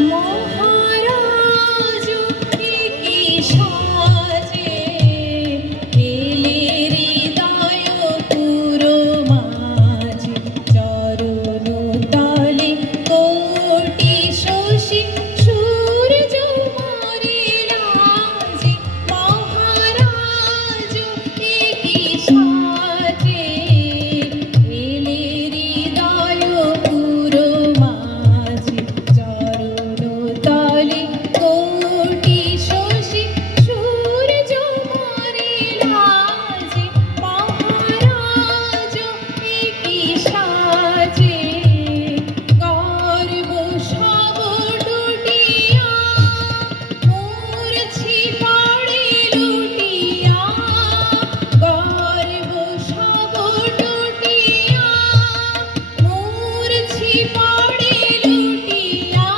মহারাজ কি সাজে এলে হৃদয় পুরো মাঝে চরণ তলে কোটি শশী সূর্য মরে লাজে মহারাজ কি সাজে এলে হৃদয় পুরো মাঝে চরণ তলে কোটি শশী সূর্য মরে লাজে মহারাজ কি সাজে গর্ব সব টুটিয়া মূর্ছি পড়ে লুটিয়া গর্ব সব টুটিয়া মূর্ছি পড়ে লুটিয়া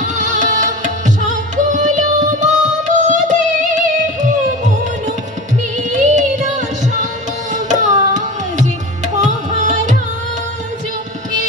সকল মম দেহ মন নিরাশ বাজে মহারাজ কি